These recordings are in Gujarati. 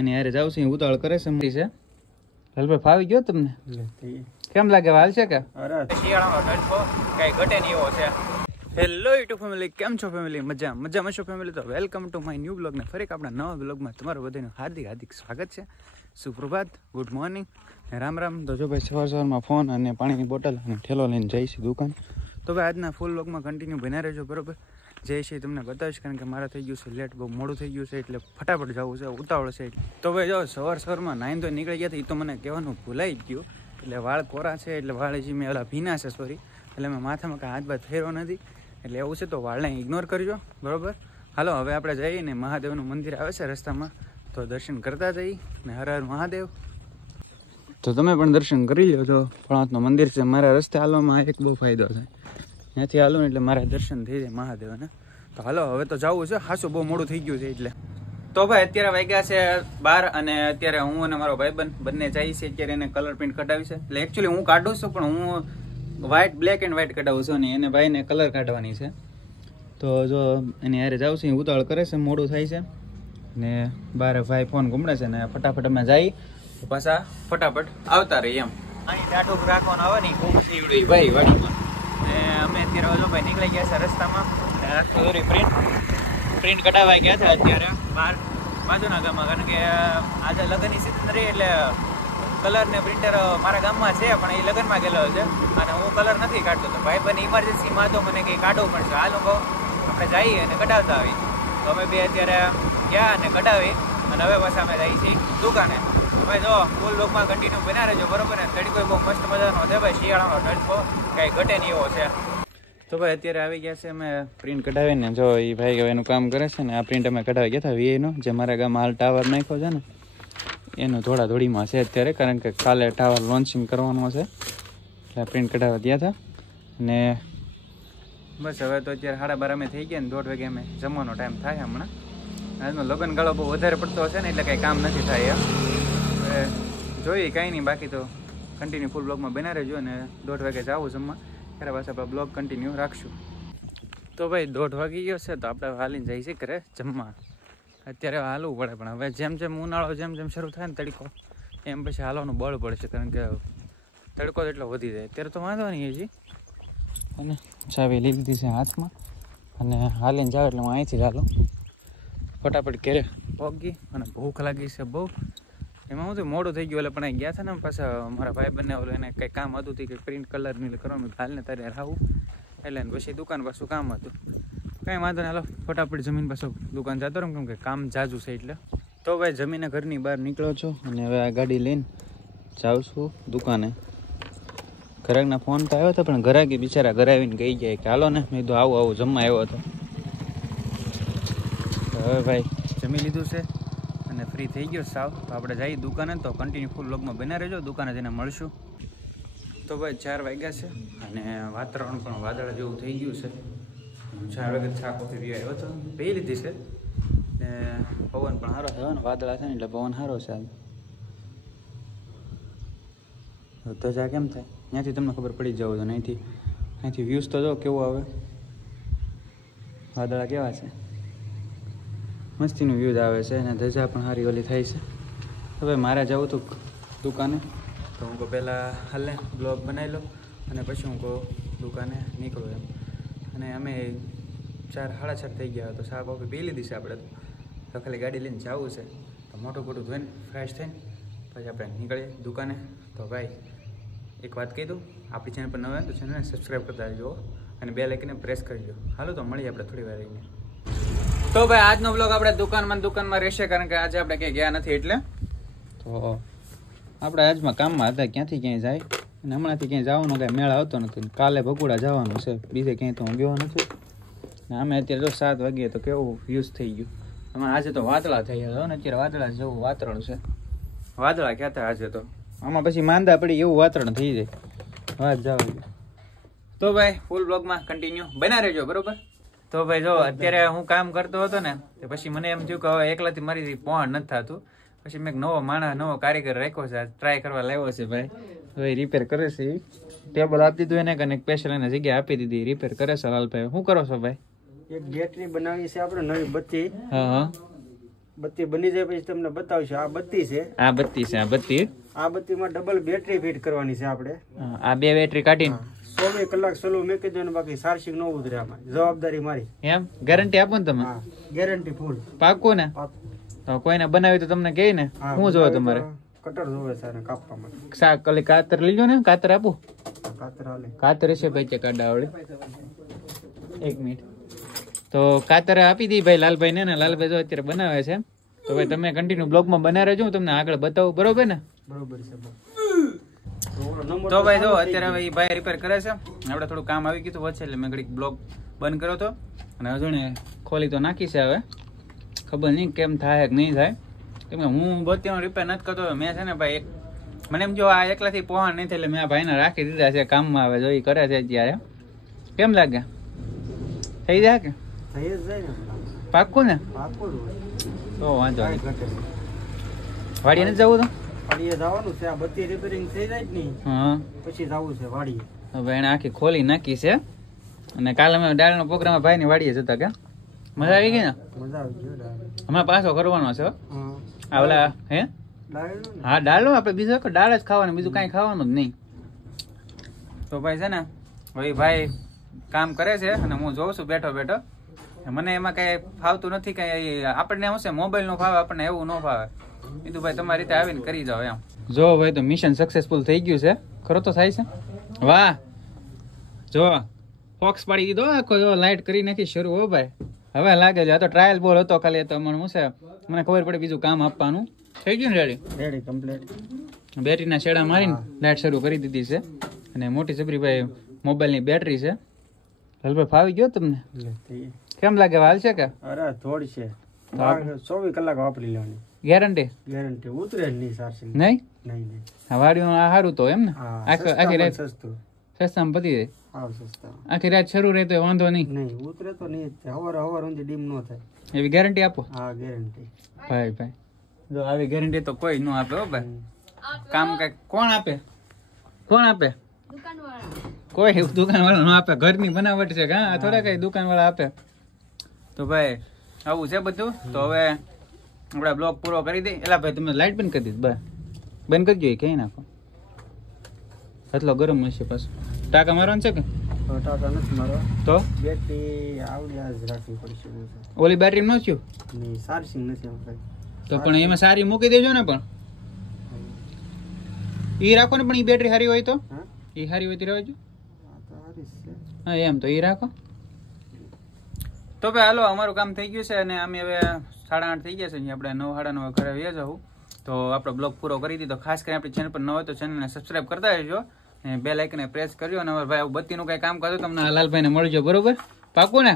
એની હારે જાવ છે ઉતાવળ કરે છે લાલભાઈ ફાવી ગયો તમને કેમ લાગે હાલ છે કે શિયાળામાં કઈ ઘટે નહીં એવો છે હેલો યુટ્યુબ ફેમિલી કેમ છો ફેમિલી મજામાં છો ફેમિલી તો welcome to my new blog ને ફરી આપણા નવા બ્લોગમાં તમારું બધાનું હાર્દિક સ્વાગત છે સુપ્રભાત ગુડ મોર્નિંગ રામ રામ તો જો ભાઈ સવારમાં ફોન અને પાણીની બોટલ અને ઠેલો લઈને જઈશ દુકાન તો ભાઈ આજના ફૂલ બ્લોગમાં કન્ટિન્યુ બન્યા રહેજો બરોબર જે છે તમને બતાવીશ કારણ કે મારે થઈ ગયું છે લેટ બહુ મોડું થઈ ગયું છે એટલે ફટાફટ જવું છે ઉતાવળ છે તો ભાઈ જો સવારમાં નાઈન તો નીકળી ગયા હતા એ તો મને કહેવાનું ભૂલાઈ જ ગયું એટલે વાળ કોરા છે એટલે વાળ જે મેં ઓલા ભીના છે સોરી એટલે મેં માથામાં કાંઈ હાથ બાદ ફેરવો નથી એટલે એવું છે તો વાળને ઇગ્નોર કરજો બરોબર હાલો હવે આપણે જઈએ ને મહાદેવનું મંદિર આવે છે રસ્તામાં તો દર્શન કરતા જઈએ ને હર હર મહાદેવ તો તમે પણ દર્શન કરી લો છો ભણાતનું મંદિર છે મારા રસ્તે હાલવામાં એક બહુ ફાયદો થાય ત્યાંથી હાલું ને એટલે મારા દર્શન થઈ જાય મહાદેવને તો હાલો હવે તો જવું છે ખાસું બહુ મોડું થઈ ગયું છે એટલે તો ભાઈ અત્યારે વાગ્યા છે 12 અને અત્યારે હું અને મારો ભાઈબંધ બંને જઈએ છીએ અત્યારે એને કલર પ્રિન્ટ કઢાવી છે એટલે એકચ્યુઅલી હું કાઢું છું પણ હું વ્હાઇટ બ્લેક એન્ડ વ્હાઇટ કઢાવું છું ને એને ભાઈને કલર કાઢવાની છે તો જો એની હારે જાઉં છું ઉતાવળ કરે છે મોડું થાય છે ને બારે ભાઈ ફોન ઘૂમડે છે ને ફટાફટ અમે જઈ પાછા ફટાફટ આવતા રહીએ એમ અહીં ડાઢું રાખવાનું આવે ને ઘૂમ સીવડી ભાઈ વાડીમાં ને અમે અત્યારે જો ભાઈ નીકળી ગયા છે રસ્તામાં દોરી પ્રિન્ટ કઢાવાઈ ગયા છે અત્યારે બહાર બાજુના ગામમાં કારણ કે આજે લગ્નની સીઝન રહી એટલે કલર ને પ્રિન્ટર મારા ગામમાં છે પણ એ લગ્નમાં ગયેલો છે અને હું કલર નથી કાઢતો તો ભાઈ બને ઇમરજન્સીમાં તો મને કંઈ કાઢવું પડશે હાલ હું આપણે જઈએ અને કઢાવતા આવી તો અમે બે અત્યારે ગયા અને કઢાવી અને હવે પાછા અમે જઈએ છીએ દુકાને ભાઈ જો ફૂલ લોકમાં કન્ટિન્યુ બના રહેજો બરોબર ને તડકો બહુ મસ્ત મજાનો છે ભાઈ શિયાળાનો તડકો કાંઈ ઘટે નહીં એવો છે તો ભાઈ અત્યારે આવી ગયા છે અમે પ્રિન્ટ કઢાવીને જો એ ભાઈ હવે એનું કામ કરે છે ને આ પ્રિન્ટ અમે કઢાવી ગયા હતા વીઆઈનો જે મારા ગામમાં હાલ ટાવર નાખ્યો છે ને એનું થોડા થોડીમાં છે અત્યારે કારણ કે કાલે ટાવર લોન્ચિંગ કરવાનું છે એટલે પ્રિન્ટ કઢાવવા ગયા હતા ને બસ હવે તો અત્યારે 12:30 અમે થઈ ગયા ને 1:30 વાગે અમે જમવાનો ટાઈમ થાય હમણાં આજનો લગ્ન ગાળો બહુ વધારે પડતો હશે ને એટલે કંઈ કામ નથી થાય એમ જોઈએ કાંઈ નહીં બાકી તો કન્ટિન્યુ ફૂલ બ્લોગમાં બના રહેજો ને 1:30 વાગે જાવું જમવા ત્યારે પાછા આપણે બ્લોગ કન્ટિન્યુ રાખશું તો ભાઈ 1:30 વાગી ગયો છે તો આપણે હાલીને જઈએ છીએ ઘરે જમવા અત્યારે હાલવું પડે પણ હવે જેમ જેમ ઉનાળો જેમ જેમ શરૂ થાય ને તડકો એમ પછી હાલવાનું બળ પડશે કારણ કે તડકો તો એટલો વધી જાય અત્યારે તો વાંધો નહીં હજી અને ચાવી લઈ લીધી છે હાથમાં અને હાલીને જાવ એટલે હું અહીંથી જ હાલું ફટાફટ ઘરે પહોંચી અને ભૂખ લાગી છે બહુ એમાં હું તો મોડું થઈ ગયું એટલે પણ અહીં ગયા હતા ને પાછા મારા ભાઈ બંને ઓલું એને કંઈ કામ હતું કે પ્રિન્ટ કલરની કરવાનું હાલને તારે રાવું એટલે પછી દુકાન પાછું કામ હતું કાંઈ વાંધો નહીં હાલો ફટાફટ જમીન પાછું દુકાન જતો રહું કેમ કે કામ જાજુ છે એટલે તો ભાઈ જમીને ઘરની બહાર નીકળો છો અને હવે આ ગાડી લઈને જાઉં છું દુકાને ઘરાકના ફોન તો આવ્યો હતો પણ ઘરાકી બિચારા ઘરે આવીને કહી જાય કે હાલો ને મેં કીધું આવું જમવા આવ્યો હતો હવે ભાઈ જમી લીધું છે અને ફ્રી થઈ ગયો સાવ તો આપણે જઈએ દુકાને તો કન્ટિન્યુ ફૂલ બ્લોગમાં બના રહેજો દુકાને જઈને મળશું તો ભાઈ 4 વાગ્યા છે અને વાતાવરણ પણ વાદળ જેવું થઈ ગયું છે 4 વાગે ચા કોફી પીવા આવ્યો હતો પી લીધી છે ને પવન પણ સારો થયો ને વાદળા છે ને એટલે પવન સારો છે તો ચા કેમ થાય ત્યાંથી તમને ખબર પડી જ જાવ તો અહીંથી વ્યૂઝ તો જો કેવો આવે વાદળા કેવા છે મસ્તીનું વ્યૂઝ આવે છે અને ધજા પણ સારી ઓલી થાય છે હવે મારે જવું હતું દુકાને તો હું કહું પહેલાં હાલે બ્લોગ બનાવી લો અને પછી હું કહું દુકાને નીકળું એમ અને અમે 4:30 થઈ ગયા તો ચા કોફી પી લીધી છે આપણે તો ખાલી ગાડી લઈને જવું છે તો મોટું મોટું ધોઈને ફ્રેશ થઈને પછી આપણે નીકળીએ દુકાને તો ભાઈ એક વાત કહી દઉં આપણી ચેનલ પર નવા તો ચેનલને સબસ્ક્રાઈબ કરતા રહેજો અને બેલ આઇકનને પ્રેસ કરજો હાલો તો મળીએ આપણે થોડી વાર રહીને તો ભાઈ આજનો બ્લોગ આપણે દુકાનમાં રહેશે કારણ કે આજે આપણે ક્યાંય ગયા નથી એટલે તો આપણે આજમાં કામમાં હતા ક્યાંથી ક્યાંય જાય અને હમણાંથી ક્યાંય જવાનો કાંઈ મેળ આવતો નથી કાલે ભગુડા જવાનું છે બીજે ક્યાંય તો હું ગયો નથી ને અમે અત્યારે જો 7 વાગ્યે તો કેવું યુઝ થઈ ગયું આમાં આજે તો વાદળા થઈ ગયા ને અત્યારે વાદળા જેવું વાતાવરણ છે વાદળા ક્યાં હતા આજે તો આમાં પછી માંદા પડી એવું વાતાવરણ થઈ જાય વાત જવા તો ભાઈ ફૂલ બ્લોગમાં કન્ટિન્યુ બના રહેજો બરોબર તો ભાઈ જો અત્યારે હું કામ કરતો હતો ને તો પછી મને એમ થયું કે હવે એકલાથી મારી પહોંચ નથી થતું પછી મેં નવો કારીગર રાખ્યો છે ટ્રાય કરવા લાવ્યો છે ભાઈ હવે રિપેર કરે છે ટેબલ આપી દીધું એને અને સ્પેશિયલ એને જગ્યા આપી દીધી રિપેર કરે છે લાલભાઈ શું કરો છો ભાઈ એક બેટરી બનાવી છે આપણે નવી બત્તી હા બત્તી બની જાય પછી તમને બતાવશું. આ બત્તી છે, આ બત્તી છે, આ બત્તી. આ બત્તીમાં ડબલ બેટરી ફિટ કરવાની છે આપણે. આ બે બેટરી કાઢીને 24 કલાક સલું મેકી દેવાનું, બાકી ચાર્જિંગ ન ઉતરે. આમાં જવાબદારી મારી. એમ ગેરંટી આપો ને તમે? ગેરંટી ફૂલ. પાકું ને? તો કોઈને બનાવી તો તમને કહે ને શું જોવે તમારે? કટર જોવે છે ને કાપવા માટે. શાક કલી કાતર લીજો ને, કાતર આપું. કાતર હાલે. કાતર છે ભાઈ, છે કાઢા આવડે. 1 મિનિટ. તો કાતર આપી દી ભાઈ લાલભાઈ ને. લાલભાઈ જો અત્યારે બનાવે છે. તો ભાઈ તમે કન્ટિન્યુ બ્લોગમાં બના રહેજો, હું તમને આગળ બતાવું. બરોબર ને? બરોબર છે. તો ભાઈ જો અત્યારે હવે ભાઈ રિપેર કરે છે. આપણે થોડું કામ આવી ગયું વચ્ચે એટલે મેં ઘડીક બ્લોગ બંધ કર્યો હતો. અને હજુ ને ખોલી તો નાખી છે. હવે ખબર નહીં કેમ થાય કે નહીં થાય, કેમ કે હું બત્તીનો રિપેર નથી કરતો. મેં છે ને ભાઈ મને એમ જો આ એકલાથી પહોંચ નહીં થાય એટલે મેં આ ભાઈને રાખી દીધા છે કામમાં. હવે જો એ કરે છે અત્યારે. કેમ લાગે? થઈ જાય કે? થઈ જ જાય ને. પાક્કું ને? પાક્કું તો વાંધો નહીં. વાડીએ નથી જવું તો? વાડીએ જવાનું છે. આ બત્તી રિપેરિંગ થઈ જાય ને પછી જવું છે વાડીએ. હવે એને આખી ખોલી નાખી છે. અને કાલે અમે દાળનો પ્રોગ્રામ ભાઈની વાડીએ જતા. કે મજા આવી ગઈ ને? મજા આવી ગઈ. હમણાં પાછો કરવાનો છે. આ ઓલા હે? હા દાળ. આપણે બીજું દાળ જ ખાવાનું, બીજું કાંઈ ખાવાનું જ નહીં. તો ભાઈ છે ને ભાઈ કામ કરે છે અને હું જોઉં છું બેઠો બેઠો. મને એમાં કઈ ફાવતું નથી. કઈ આપણને શું છે મોબાઈલ નું ફાવે, આપણને એવું ન ફાવે. કીધું ભાઈ તમારી રીતે આવીને કરી જાઓ એમ. જો ભાઈ તો મિશન સક્સેસફુલ થઈ ગયું છે. ખરો તો થાય છે? વાહ જો ફોક્સ પાડી દીધો આખો. જો લાઈટ કરી નાખી શરૂ. હો ભાઈ હવે લાગે છે. આ તો ટ્રાયલ બોલ હતો ખાલી. તો મને શું છે મને ખબર પડી બીજું કામ આપવાનું. થઈ ગયું ને રેડી? Ready complete. બેટરીના છેડા મારીને લાઈટ શરૂ કરી દીધી છે. અને મોટી જબરી ભાઈ મોબાઈલની બેટરી છે. હલભાઈ ફાવી ગયો તમને? કેમ લાગે? હાલ છે કે? અરે થોડ છે. 24 કલાક વાપરી લેવાની. ગેરંટી? ગેરંટી. ઉતરે નહીં ચાર્જિંગ. નહીં? નહીં. આ વાડીમાં આ સારું તો એમ ને? આખી રાત સસ્તું. સસ્તામાં પતી જાય. હા સસ્તા. આખી રાત શરૂ રહે તો વાંધો નહીં? નહીં ઉતરે તો નહીં. હવાર સુધી ડીમ ન થાય. એવી ગેરંટી આપો? હા ગેરંટી. ભાઈ જો આવી ગેરંટી તો કોઈ ન આપે. હો ભાઈ કામ કઈ કોણ આપે? કોણ આપે? કોઈ દુકાન વાળા ન આપે. ઘરની બનાવટ છે. હા થોડા કઈ દુકાન વાળા આપે. તો ભાઈ આવું છે બધું. તો હવે આપણે બ્લોગ પૂરો કરી દઈએ. એલા ભાઈ તમે લાઈટ બંધ કરી દીધી. બસ બંધ કરજો. એ કઈ નાખો એટલો ગરમ હશે. પાછું ટાંકા મારવાનું છે કે? ટાંકા નથી મારવા. તો બેટરી આવડી આજ રાખવી પડશે. ઓલી બેટરી ન થયું? નહીં ચાર્જિંગ નથી. તો પણ એમાં સારી મૂકી દેજો ને. પણ ઈ રાખો ને. પણ ઈ બેટરી સારી હોય તો ઈ સારી હોય તો રહેજો. હા એમ તો ઈ રાખો. તો ભાઈ હાલો અમારું કામ થઈ ગયું છે. અને અમે હવે 8:30 થઈ ગયા છે. આપણે 9, 9:30 ઘરે વ્યા જવું. તો આપણો બ્લોગ પૂરો કરી દીધો. ખાસ કરીને આપણી ચેનલ પર ન હોય તો ચેનલને સબસ્ક્રાઈબ કરતા રહેજો. અને બેલ આઇકનને પ્રેસ કરજો. અને હવે ભાઈ બત્તીનું કઈ કામ કરજો તમને લાલભાઈને મળજો. બરોબર? પાકું ને?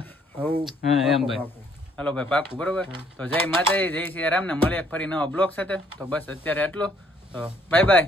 હા એમ ભાઈ. હાલો ભાઈ પાકું. બરોબર? તો જય માતાજી, જય સિયારામ ને મળીએ ફરી નવા બ્લોગ સાથે. તો બસ અત્યારે એટલું. તો બાય બાય.